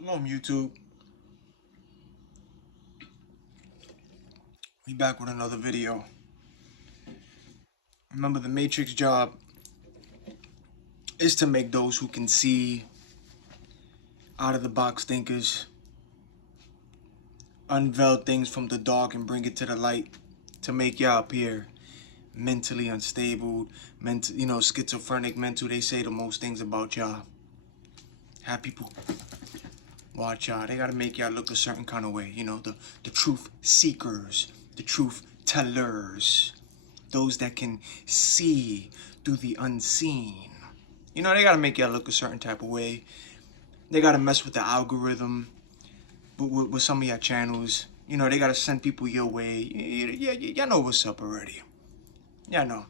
Shalom, YouTube. We back with another video. Remember, the Matrix job is to make those who can see out of the box thinkers unveil things from the dark and bring it to the light to make y'all appear mentally unstable, schizophrenic, mental. They say the most things about y'all. Have people watch y'all. They gotta make y'all look a certain kind of way. The truth seekers, the truth tellers, those that can see through the unseen. They gotta make y'all look a certain type of way. They gotta mess with the algorithm with some of your channels. They gotta send people your way. Y'all know what's up already. Y'all know.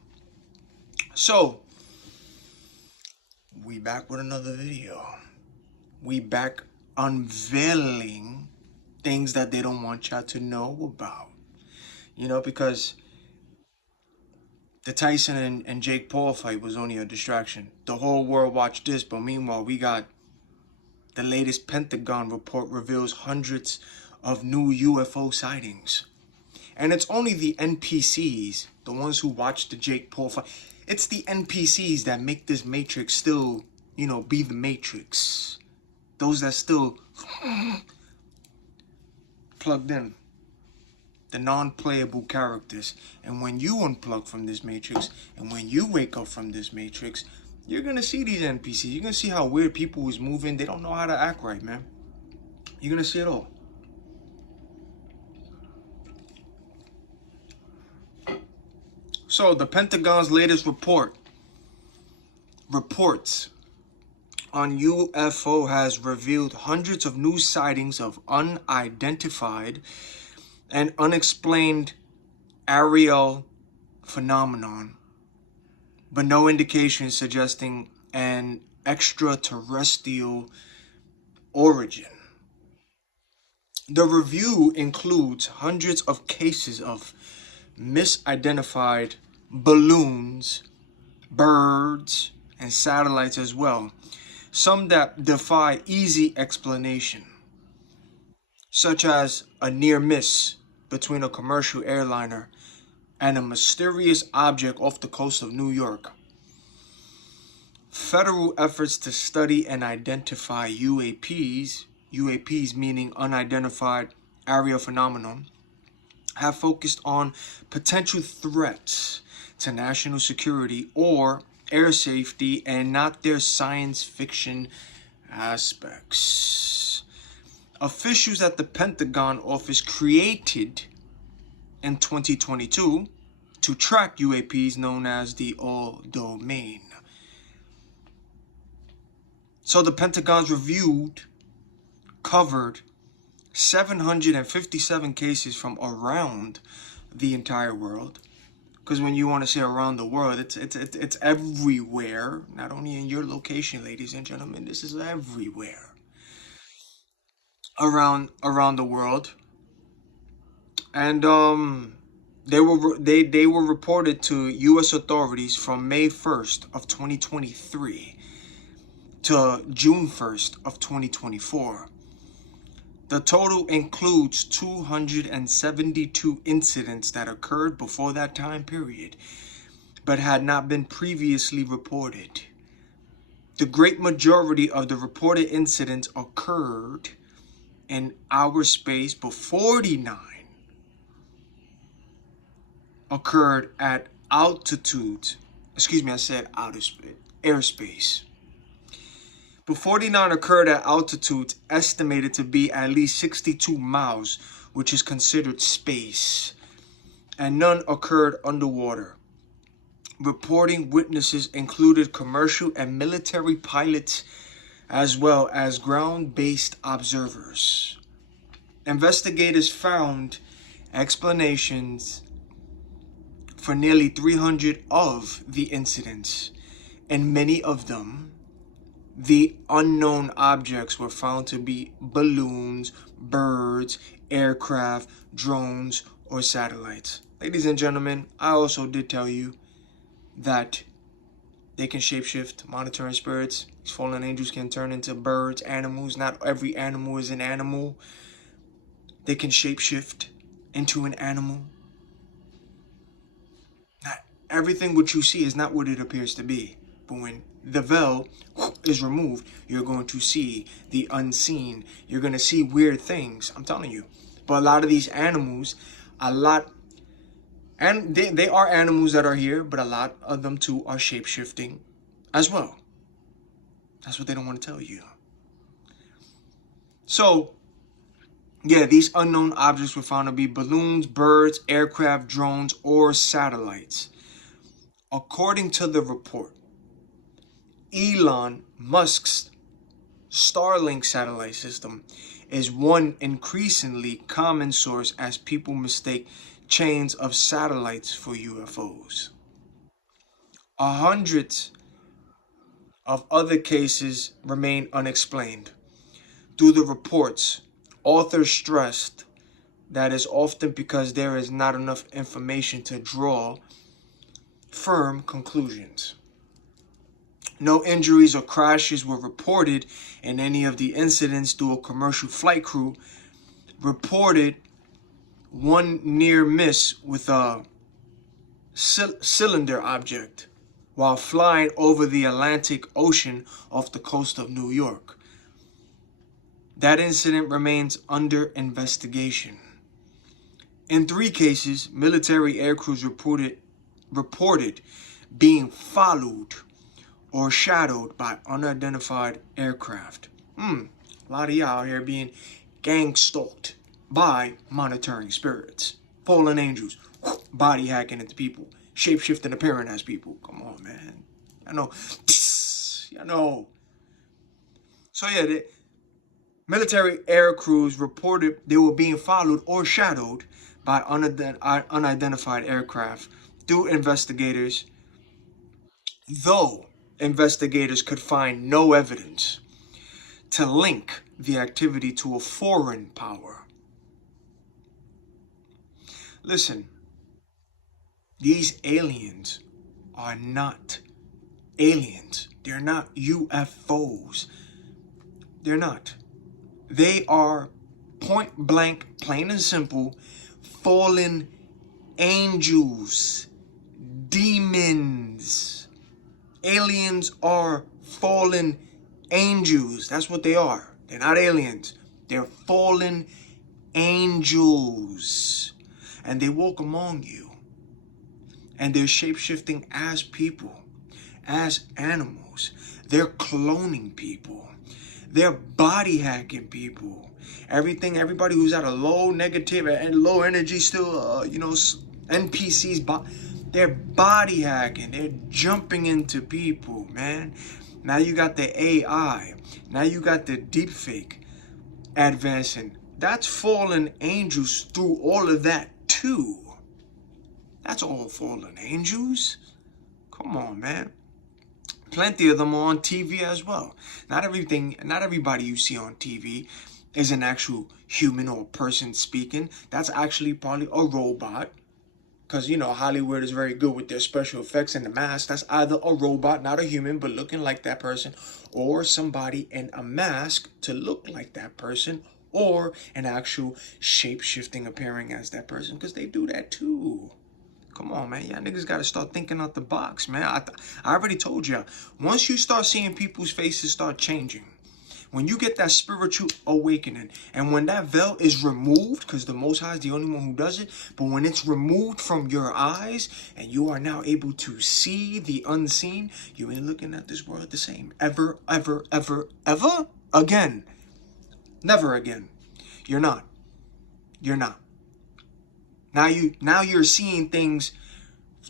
So, we back with another video. We back unveiling things that they don't want y'all to know about. Because the Tyson and Jake Paul fight was only a distraction. The whole world watched this, but meanwhile, we got the latest Pentagon report reveals hundreds of new UFO sightings. And it's only the NPCs, the ones who watch the Jake Paul fight. It's the NPCs that make this Matrix still, be the Matrix. Those that still plugged in. The non-playable characters. And when you unplug from this Matrix, and when you wake up from this Matrix, you're gonna see these NPCs. You're gonna see how weird people is moving. They don't know how to act right, man. You're gonna see it all. So the Pentagon's latest reports on UFO has revealed hundreds of new sightings of unidentified and unexplained aerial phenomenon, but no indication suggesting an extraterrestrial origin. The review includes hundreds of cases of misidentified balloons, birds, and satellites as well, some that defy easy explanation, such as a near miss between a commercial airliner and a mysterious object off the coast of New York. Federal efforts to study and identify UAPs meaning unidentified aerial phenomenon, have focused on potential threats to national security or air safety and not their science fiction aspects. Officials at the Pentagon office created in 2022 to track UAPs known as the All Domain. So the Pentagon's covered 757 cases from around the entire world. Because when you want to say around the world, it's everywhere. Not only in your location, ladies and gentlemen. This is everywhere around the world. And they were reported to U.S. authorities from May 1st of 2023 to June 1st of 2024. The total includes 272 incidents that occurred before that time period, but had not been previously reported. The great majority of the reported incidents occurred in outer space, but 49 occurred at altitude. Excuse me, I said outer space, airspace. But 49 occurred at altitudes estimated to be at least 62 miles, which is considered space, and none occurred underwater. Reporting witnesses included commercial and military pilots as well as ground-based observers. Investigators found explanations for nearly 300 of the incidents, and many of them, the unknown objects were found to be balloons, birds, aircraft, drones, or satellites. Ladies and gentlemen, I also did tell you that They can shapeshift, monitoring spirits. These fallen angels can turn into birds, animals. Not every animal is an animal. They can shapeshift into an animal. Not everything what you see is not what it appears to be. But when the veil is removed, you're going to see the unseen. You're going to see weird things. I'm telling you. But a lot of these animals, and they are animals that are here, but a lot of them too are shape-shifting as well. That's what they don't want to tell you. So, yeah, these unknown objects were found to be balloons, birds, aircraft, drones, or satellites. According to the report, Elon Musk's Starlink satellite system is one increasingly common source as people mistake chains of satellites for UFOs. Hundreds of other cases remain unexplained. Through the reports, authors stressed that is often because there is not enough information to draw firm conclusions. No injuries or crashes were reported in any of the incidents, though a commercial flight crew reported one near miss with a cylinder object while flying over the Atlantic Ocean off the coast of New York. That incident remains under investigation. In 3 cases, military air crews reported being followed or shadowed by unidentified aircraft. A lot of y'all out here being gang stalked by monitoring spirits, fallen angels, body hacking into people, shape-shifting appearing as people. Come on, man. I know. I know. So yeah, the military air crews reported they were being followed or shadowed by unidentified aircraft through investigators, though investigators could find no evidence to link the activity to a foreign power. Listen, these aliens are not aliens. They're not UFOs. They're not. They are point blank, plain and simple, fallen angels, demons. Aliens are fallen angels. That's what they are. They're not aliens. They're fallen angels. And they walk among you. And they're shape-shifting as people, as animals. They're cloning people. They're body hacking people. Everybody who's at a low negative and low energy still, NPCs, they're body hacking. They're jumping into people, man. Now you got the AI. Now you got the deepfake advancing. That's fallen angels through all of that too. That's all fallen angels. Come on, man. Plenty of them are on TV as well. Not everybody you see on TV is an actual human or person speaking. That's actually probably a robot. Because, Hollywood is very good with their special effects and the mask. That's either a robot, not a human, but looking like that person, or somebody in a mask to look like that person, or an actual shape-shifting appearing as that person, because they do that too. Come on, man. Y'all niggas got to start thinking out the box, man. I already told y'all. Once you start seeing people's faces start changing, when you get that spiritual awakening, and when that veil is removed, because the Most High is the only one who does it, but when it's removed from your eyes, and you are now able to see the unseen, you ain't looking at this world the same. Ever, ever, ever, ever again. Never again. You're not. You're not. Now you're seeing things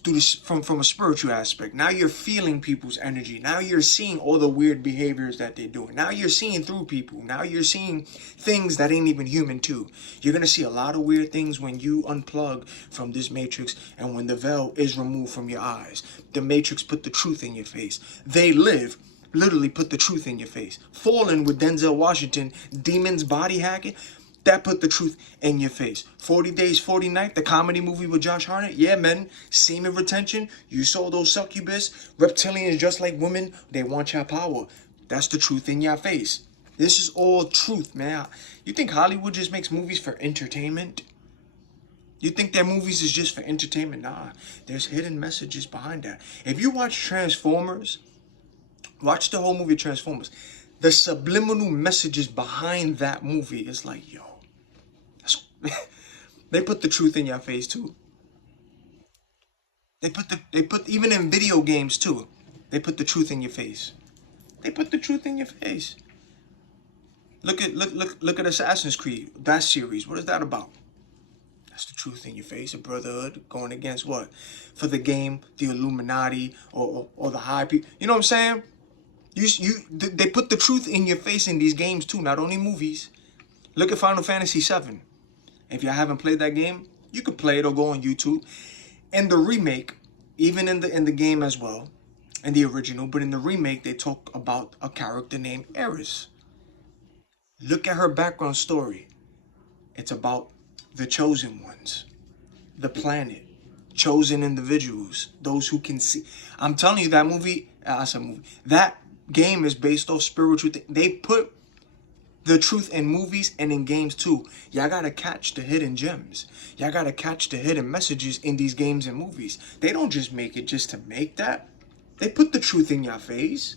through this, from a spiritual aspect. Now you're feeling people's energy. Now you're seeing all the weird behaviors that they're doing. Now you're seeing through people. Now you're seeing things that ain't even human too. You're going to see a lot of weird things when you unplug from this matrix and when the veil is removed from your eyes. The matrix put the truth in your face. They live literally put the truth in your face. Fallen with Denzel Washington, demons body hacking. That put the truth in your face. 40 Days, 40 Nights, the comedy movie with Josh Hartnett. Yeah, man. Semen retention. You saw those succubus. Reptilians just like women. They want your power. That's the truth in your face. This is all truth, man. You think Hollywood just makes movies for entertainment? You think their movies is just for entertainment? Nah. There's hidden messages behind that. If you watch Transformers, watch the whole movie Transformers. The subliminal messages behind that movie is like, yo, they put the truth in your face too. They put even in video games too. They put the truth in your face. They put the truth in your face. Look at Assassin's Creed, that series. What is that about? That's the truth in your face. A brotherhood going against what? For the game, the Illuminati or the high people. You know what I'm saying? They put the truth in your face in these games too, not only movies. Look at Final Fantasy VII. If you haven't played that game, you could play it or go on YouTube. In the remake, even in the game as well, in the original, but in the remake, they talk about a character named Eris. Look at her background story. It's about the chosen ones, the planet, chosen individuals, those who can see. I'm telling you, that movie, that game is based off spiritual things. They put the truth in movies and in games too. Y'all gotta catch the hidden gems. Y'all gotta catch the hidden messages in these games and movies. They don't just make it just to make that. They put the truth in your face.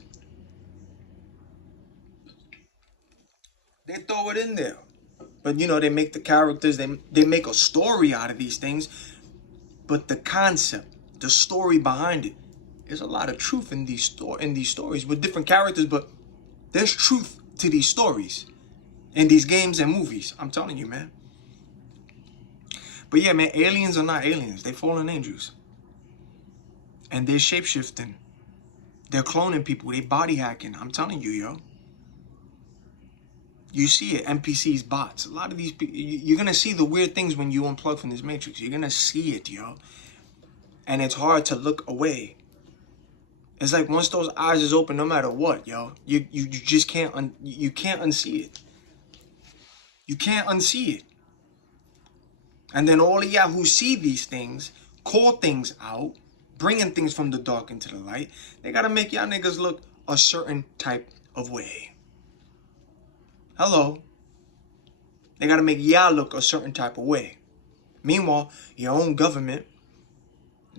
They throw it in there. But you know, they make the characters, they make a story out of these things. But the concept, the story behind it, there's a lot of truth in these stories with different characters, but there's truth to these stories in these games and movies. I'm telling you, man. But yeah, man, aliens are not aliens. They fallen angels. And they're shapeshifting. They're cloning people. They body hacking. I'm telling you, yo. You see it, NPCs, bots. A lot of these people, you're going to see the weird things when you unplug from this matrix. You're going to see it, yo. And it's hard to look away. It's like once those eyes is open, no matter what, yo, you just can't, you can't unsee it. You can't unsee it. And then all of y'all who see these things, call things out, bringing things from the dark into the light, they got to make y'all niggas look a certain type of way. Hello. They got to make y'all look a certain type of way. Meanwhile, your own government,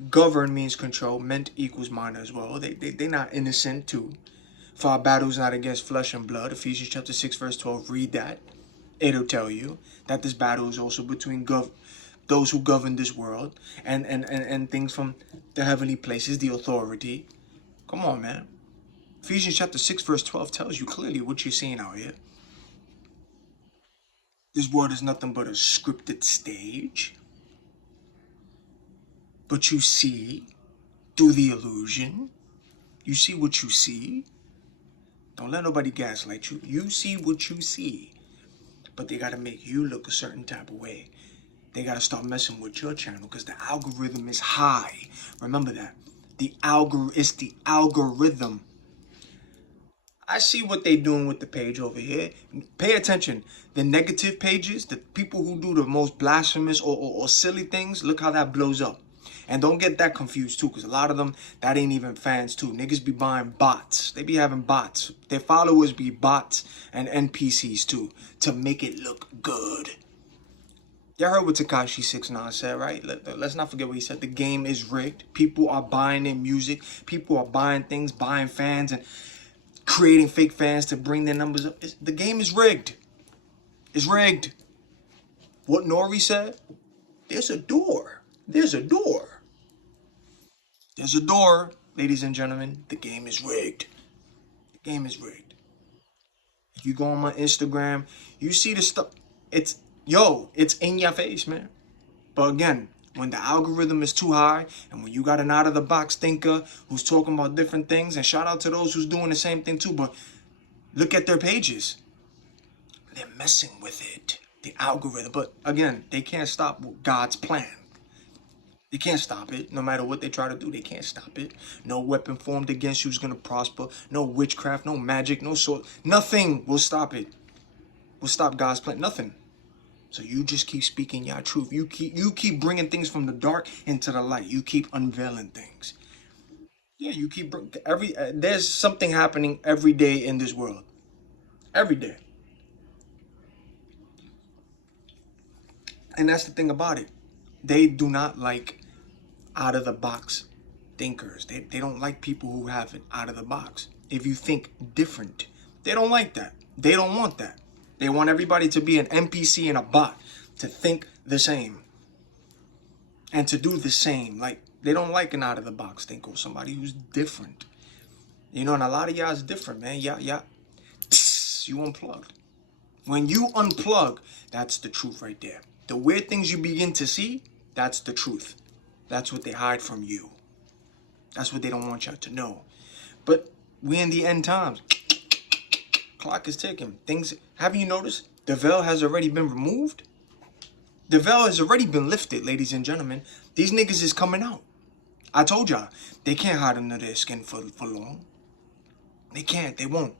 govern means control, meant equals mind as well. They're not innocent too. For our battles not against flesh and blood. Ephesians chapter 6 verse 12, read that. It'll tell you that this battle is also between those who govern this world and things from the heavenly places, the authority. Come on, man. Ephesians chapter 6 verse 12 tells you clearly what you're seeing out here. This world is nothing but a scripted stage. But you see through the illusion. You see what you see. Don't let nobody gaslight you. You see what you see. But they got to make you look a certain type of way. They got to start messing with your channel because the algorithm is high. Remember that. It's the algorithm. I see what they doing with the page over here. Pay attention. The negative pages, the people who do the most blasphemous or silly things, look how that blows up. And don't get that confused too, because a lot of them, that ain't even fans too. Niggas be buying bots. They be having bots. Their followers be bots and NPCs too, to make it look good. Y'all heard what Tekashi 6ix9ine said, right? Let's not forget what he said. The game is rigged. People are buying their music. People are buying things, buying fans, and creating fake fans to bring their numbers up. The game is rigged. It's rigged. What Nori said? There's a door. There's a door. There's a door, ladies and gentlemen. The game is rigged. The game is rigged. If you go on my Instagram, you see the stuff. It's in your face, man. But again, when the algorithm is too high and when you got an out-of-the-box thinker who's talking about different things, and shout out to those who's doing the same thing too, but look at their pages. They're messing with it. The algorithm. But again, they can't stop God's plan. They can't stop it. No matter what they try to do, they can't stop it. No weapon formed against you is going to prosper. No witchcraft, no magic, no sword. Nothing will stop it. Will stop God's plan. Nothing. So you just keep speaking your truth. You keep bringing things from the dark into the light. You keep unveiling things. Yeah, you keep there's something happening every day in this world. Every day. And that's the thing about it. They do not like out of the box thinkers. They don't like people who have it out of the box. If you think different, they don't like that. They don't want that. They want everybody to be an NPC and a bot, to think the same and to do the same. Like, they don't like an out of the box thinker, somebody who's different. You know, and a lot of y'all is different, man. Yeah. You unplugged. When you unplug, that's the truth right there. The weird things you begin to see, that's the truth. That's what they hide from you. That's what they don't want y'all to know. But we in the end times. Clock is ticking. Things, haven't you noticed? The veil has already been removed. The veil has already been lifted, ladies and gentlemen. These niggas is coming out. I told y'all, they can't hide under their skin for long. They can't. They won't.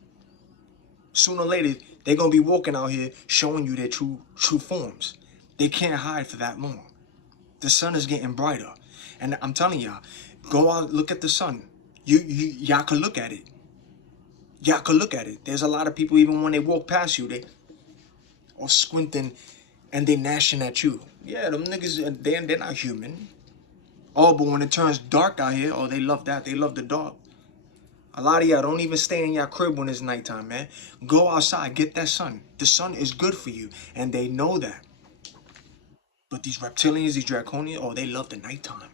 Sooner or later, they're going to be walking out here showing you their true forms. They can't hide for that long. The sun is getting brighter. And I'm telling y'all, go out, look at the sun. Y'all can look at it. Y'all can look at it. There's a lot of people, even when they walk past you, they are squinting and they gnashing at you. Yeah, them niggas, they're not human. Oh, but when it turns dark out here, oh, they love that. They love the dark. A lot of y'all don't even stay in your crib when it's nighttime, man. Go outside, get that sun. The sun is good for you, and they know that. But these reptilians, these draconians, oh, they love the nighttime.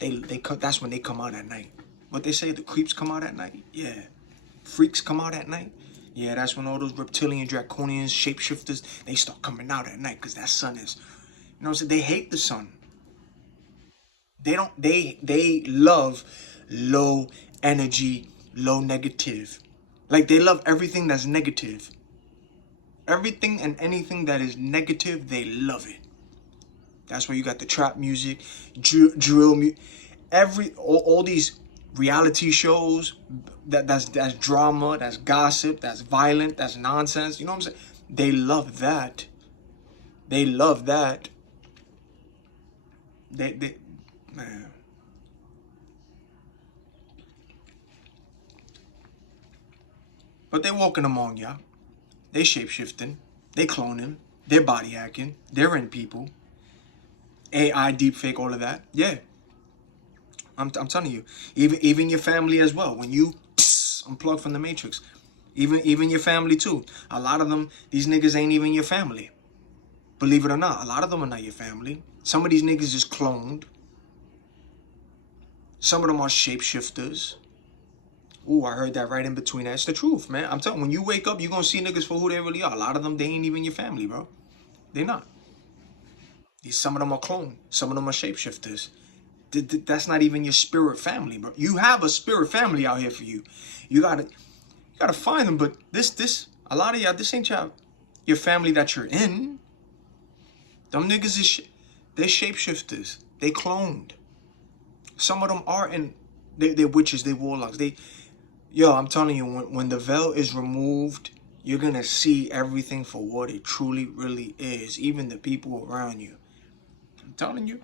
That's when they come out at night. What they say, the creeps come out at night? Yeah. Freaks come out at night? Yeah, that's when all those reptilian, draconians, shapeshifters, they start coming out at night because that sun is, you know what I'm saying? They hate the sun. They love low energy, low negative. Like, they love everything that's negative. Everything and anything that is negative, they love it. That's why you got the trap music, drill music, all these reality shows that's drama, that's gossip, that's violent, that's nonsense. You know what I'm saying? They love that. They love that. They man. But they're walking among y'all. They shapeshifting. They cloning. They're body hacking. They're in people. AI, deepfake, all of that. Yeah. I'm telling you. Even your family as well. When you unplug from the matrix. Even your family too. A lot of them, these niggas ain't even your family. Believe it or not. A lot of them are not your family. Some of these niggas is cloned. Some of them are shapeshifters. Ooh, I heard that right in between. That's the truth, man. I'm telling you, when you wake up, you're going to see niggas for who they really are. A lot of them, they ain't even your family, bro. They're not. Some of them are cloned. Some of them are shapeshifters. That's not even your spirit family, bro. You have a spirit family out here for you. You gotta find them. But a lot of y'all, this ain't your family that you're in. Them niggas they're shapeshifters. They cloned. Some of them are they're witches, they warlocks. Yo, I'm telling you, when the veil is removed, you're gonna see everything for what it truly, really is. Even the people around you. I'm telling you.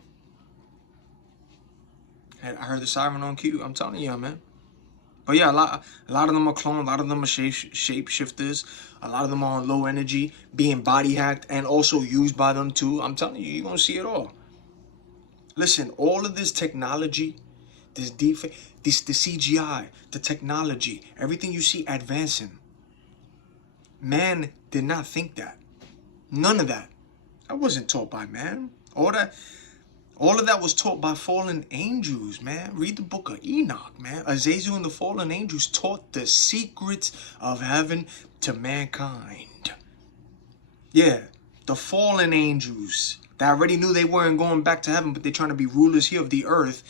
I heard the siren on cue. I'm telling you, man. But yeah, a lot of them are clones. A lot of them are shapeshifters. A lot of them are on low energy, being body hacked, and also used by them too. I'm telling you, you're gonna see it all. Listen, all of this technology, this defect, the CGI, the technology, everything you see advancing. Man did not think that. None of that. That wasn't taught by man. All of that was taught by fallen angels, man. Read the book of Enoch, man. Azazel and the fallen angels taught the secrets of heaven to mankind. Yeah, the fallen angels that already knew they weren't going back to heaven, but they're trying to be rulers here of the earth.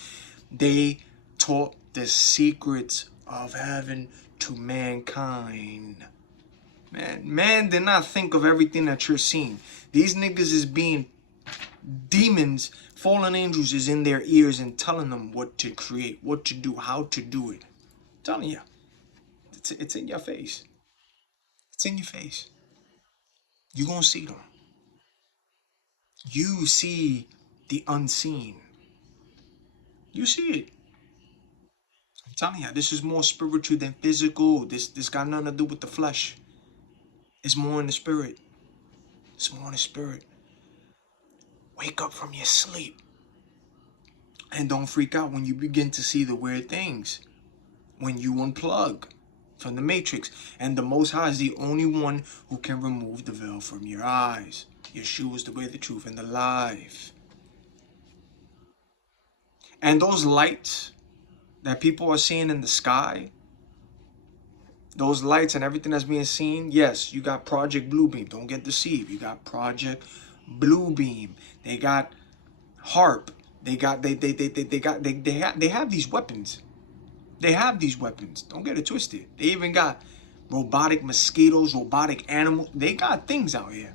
They taught the secrets of heaven to mankind. Man did not think of everything that you're seeing. These niggas is being demons, fallen angels is in their ears and telling them what to create, what to do, how to do it. I'm telling you, it's in your face. It's in your face. You're gonna see them. You see the unseen. You see it. I'm telling you, this is more spiritual than physical. This got nothing to do with the flesh. It's more in the spirit. It's more in the spirit. Wake up from your sleep. And don't freak out when you begin to see the weird things. When you unplug from the matrix. And the Most High is the only one who can remove the veil from your eyes. Yeshua is the way, the truth, and the life. And those lights that people are seeing in the sky, those lights and everything that's being seen, yes, you got Project Bluebeam. Don't get deceived. You got Project Bluebeam. They got HARP. They have these weapons. They have these weapons. Don't get it twisted. They even got robotic mosquitoes, robotic animals. They got things out here.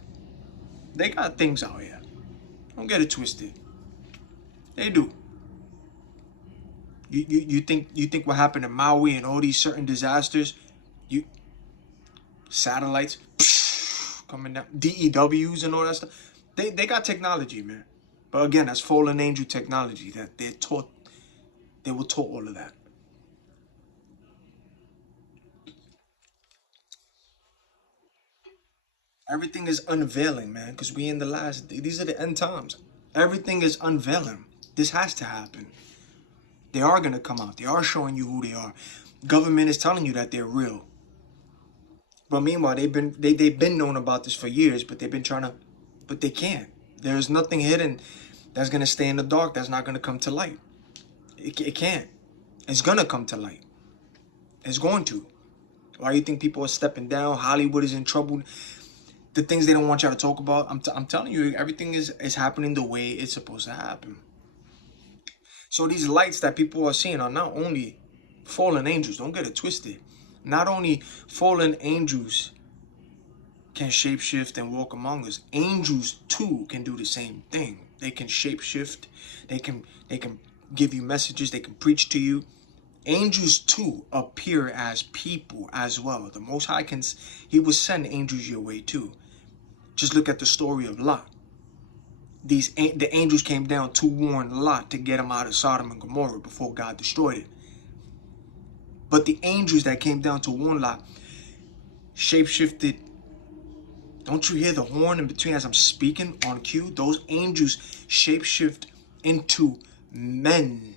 They got things out here. Don't get it twisted. They do. You think what happened in Maui and all these certain disasters, satellites coming down, DEWs and all that stuff. They got technology, man. But again, that's fallen angel technology that they're taught. They were taught all of that. Everything is unveiling, man, because we in the last. These are the end times. Everything is unveiling. This has to happen. They are gonna come out. They are showing you who they are. Government is telling you that they're real. But meanwhile, they've been known about this for years, but they've been trying to, but they can't. There's nothing hidden that's gonna stay in the dark. That's not gonna come to light. It can't. It's gonna come to light. It's going to. Why do you think people are stepping down? Hollywood is in trouble. The things they don't want y'all to talk about. I'm telling you, everything is happening the way it's supposed to happen. So these lights that people are seeing are not only fallen angels. Don't get it twisted. Not only fallen angels can shapeshift and walk among us. Angels too can do the same thing. They can shapeshift. They can give you messages. They can preach to you. Angels too appear as people as well. The Most High He will send angels your way too. Just look at the story of Lot. The angels came down to warn Lot to get him out of Sodom and Gomorrah before God destroyed it. But the angels that came down to warn Lot shapeshifted. Don't you hear the horn in between as I'm speaking on cue? Those angels shapeshift into men.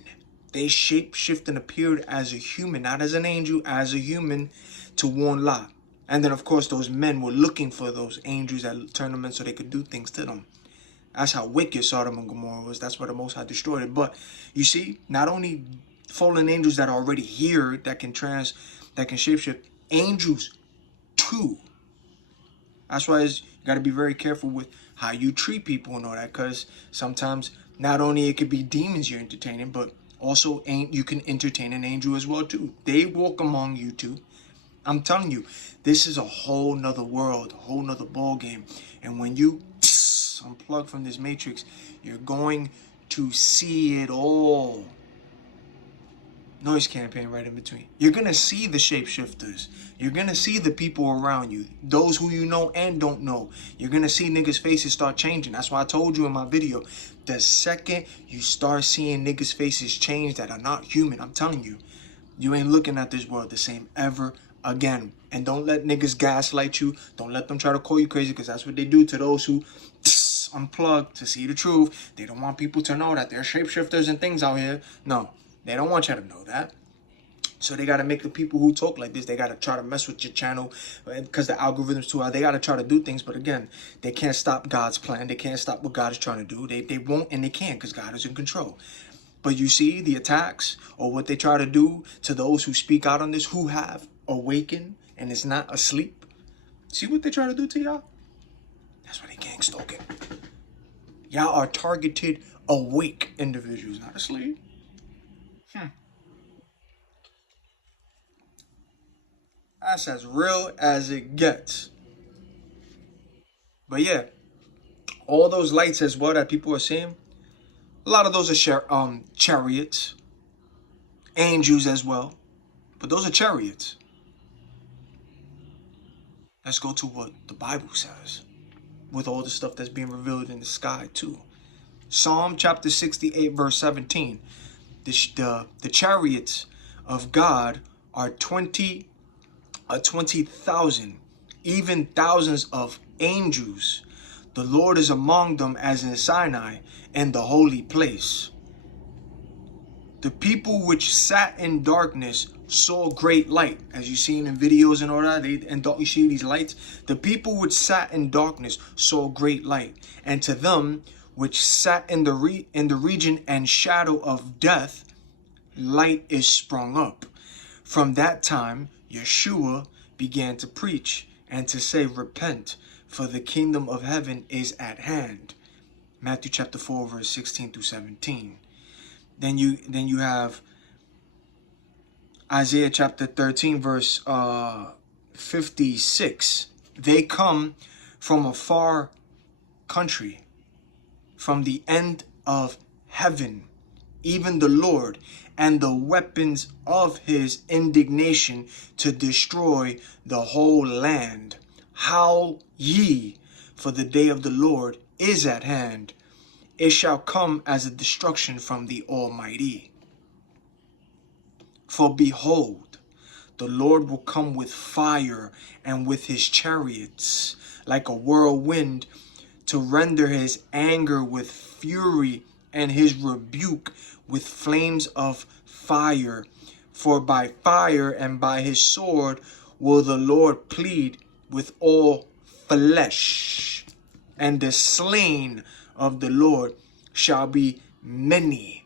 They shapeshift and appeared as a human, not as an angel, as a human, to warn Lot. And then, of course, those men were looking for those angels that turned them in so they could do things to them. That's how wicked Sodom and Gomorrah was. That's where the Most High destroyed it. But you see, not only fallen angels that are already here that can shapeshift, angels too. That's why you got to be very careful with how you treat people and all that, because sometimes not only it could be demons you're entertaining, but also you can entertain an angel as well too. They walk among you too. I'm telling you, this is a whole nother world, a whole nother ball game. And when you unplug from this matrix, you're going to see it all. Noise campaign right in between. You're going to see the shapeshifters. You're going to see the people around you. Those who you know and don't know. You're going to see niggas' faces start changing. That's why I told you in my video. The second you start seeing niggas' faces change that are not human, I'm telling you, you ain't looking at this world the same ever again. And don't let niggas gaslight you. Don't let them try to call you crazy, because that's what they do to those who unplug to see the truth. They don't want people to know that they're shapeshifters and things out here. No. They don't want you to know that. So they got to make the people who talk like this, they got to try to mess with your channel because the algorithms too are. They got to try to do things. But again, they can't stop God's plan. They can't stop what God is trying to do. They won't, and they can't, because God is in control. But you see the attacks or what they try to do to those who speak out on this, who have awakened and is not asleep. See what they try to do to y'all? That's why they gang stalking. Y'all are targeted awake individuals, not asleep. That's as real as it gets. But yeah, all those lights as well that people are seeing, a lot of those are chariots, angels as well. But those are chariots. Let's go to what the Bible says. with all the stuff that's being revealed in the sky too. Psalm chapter 68 verse 17. The chariots of God are 20,000, even thousands of angels. The Lord is among them as in Sinai, in the holy place. The people which sat in darkness saw great light. As you've seen in videos and all that, you see these lights. The people which sat in darkness saw great light. And to them which sat in the region and shadow of death, light is sprung up. From that time, Yeshua began to preach and to say, repent, for the kingdom of heaven is at hand. Matthew chapter 4, verse 16 through 17. Then you have Isaiah chapter 13, verse 56. They come from a far country, from the end of heaven, even the Lord, and the weapons of his indignation to destroy the whole land. Howl ye, for the day of the Lord is at hand. It shall come as a destruction from the Almighty. For behold, the Lord will come with fire and with his chariots, like a whirlwind, to render his anger with fury and his rebuke with flames of fire. For by fire and by his sword will the Lord plead with all flesh, and the slain of the Lord shall be many.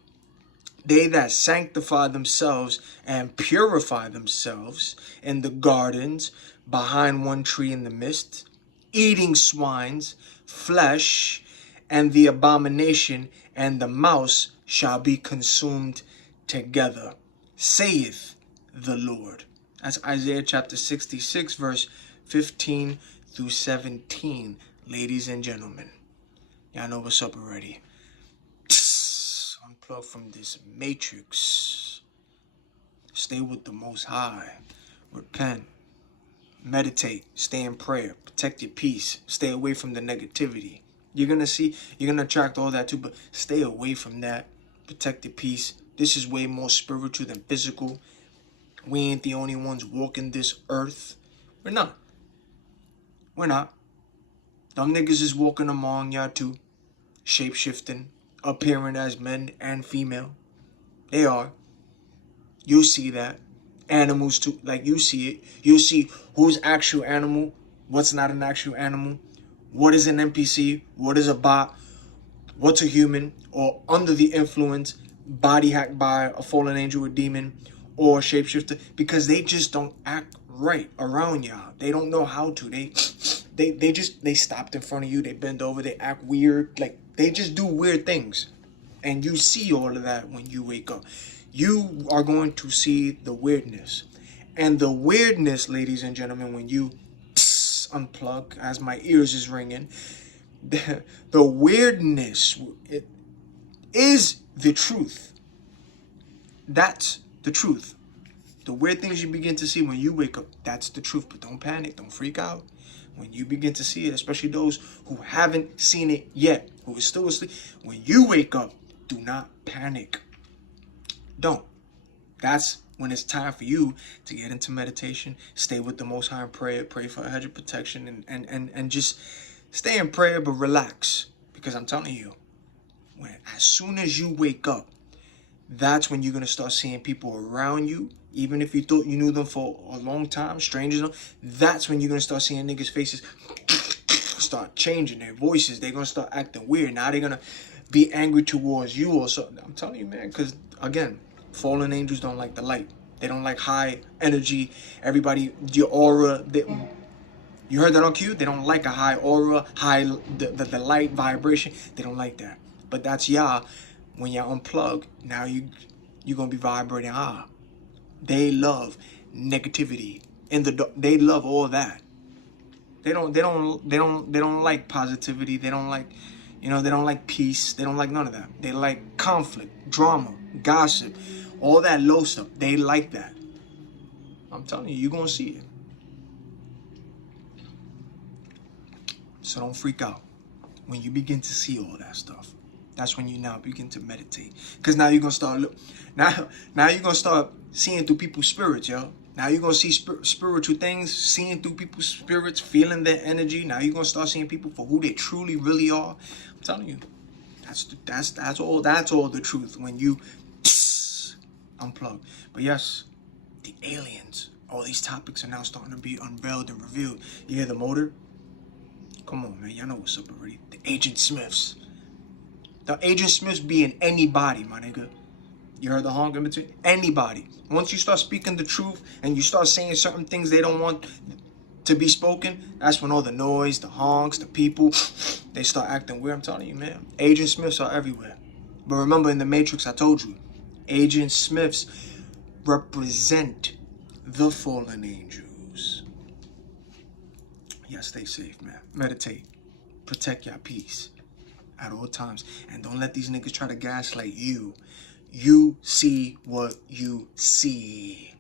They that sanctify themselves and purify themselves in the gardens behind one tree in the midst, eating swine's flesh, and the abomination and the mouse shall be consumed together, saith the Lord. That's Isaiah chapter 66, verse 15 through 17, ladies and gentlemen. Y'all know what's up already. Unplug from this matrix. Stay with the Most High. Repent. Meditate. Stay in prayer. Protect your peace. Stay away from the negativity. You're going to attract all that too, but stay away from that. Protect your peace. This is way more spiritual than physical. We ain't the only ones walking this earth. We're not. We're not. Them niggas is walking among y'all too. Shape-shifting. Appearing as men and female. They are. You see that. Animals too. Like you see it. You see who's actual animal. What's not an actual animal. What is an NPC. What is a bot. What's a human. Or under the influence. Body hacked by a fallen angel or demon. Or shapeshifter. Because they just don't act right around y'all. They don't know how to. They stopped in front of you. They bend over. They act weird. Like they just do weird things. And you see all of that when you wake up. You are going to see the weirdness. And the weirdness, ladies and gentlemen, when you unplug, as my ears is ringing, the weirdness, it is the truth. That's the truth. The weird things you begin to see when you wake up, that's the truth. But don't panic. Don't freak out. When you begin to see it, especially those who haven't seen it yet, who are still asleep, when you wake up, do not panic. Don't. That's when it's time for you to get into meditation, stay with the Most High in prayer, pray for a hedge of protection, and just stay in prayer, but relax. Because I'm telling you, as soon as you wake up, that's when you're going to start seeing people around you. Even if you thought you knew them for a long time, strangers, that's when you're going to start seeing niggas' faces start changing, their voices. They're going to start acting weird. Now they're going to be angry towards you or something. I'm telling you, man, because, again, fallen angels don't like the light. They don't like high energy. Everybody, your aura, you heard that on cue? They don't like a high aura, the light vibration. They don't like that. But that's y'all. When y'all unplug, now you're going to be vibrating high. They love negativity. They love all that. They don't like positivity. They don't like, they don't like peace. They don't like none of that. They like conflict, drama, gossip, all that low stuff. They like that. I'm telling you, you're going to see it. So don't freak out when you begin to see all that stuff. That's when you now begin to meditate. Because now you're going to start now you're going to start seeing through people's spirits, yo. Now you're going to see spiritual things, seeing through people's spirits, feeling their energy. Now you're going to start seeing people for who they truly really are. I'm telling you, that's all the truth when you unplug. But yes, the aliens, all these topics are now starting to be unveiled and revealed. You hear the motor? Come on, man, y'all know what's up already. The Agent Smiths. The Agent Smiths being anybody, my nigga. You heard the honk in between? Anybody. Once you start speaking the truth and you start saying certain things they don't want to be spoken, that's when all the noise, the honks, the people, they start acting weird. I'm telling you, man. Agent Smiths are everywhere. But remember, in the Matrix, I told you, Agent Smiths represent the fallen angels. Yeah, stay safe, man. Meditate. Protect your peace at all times. And don't let these niggas try to gaslight you. You see what you see.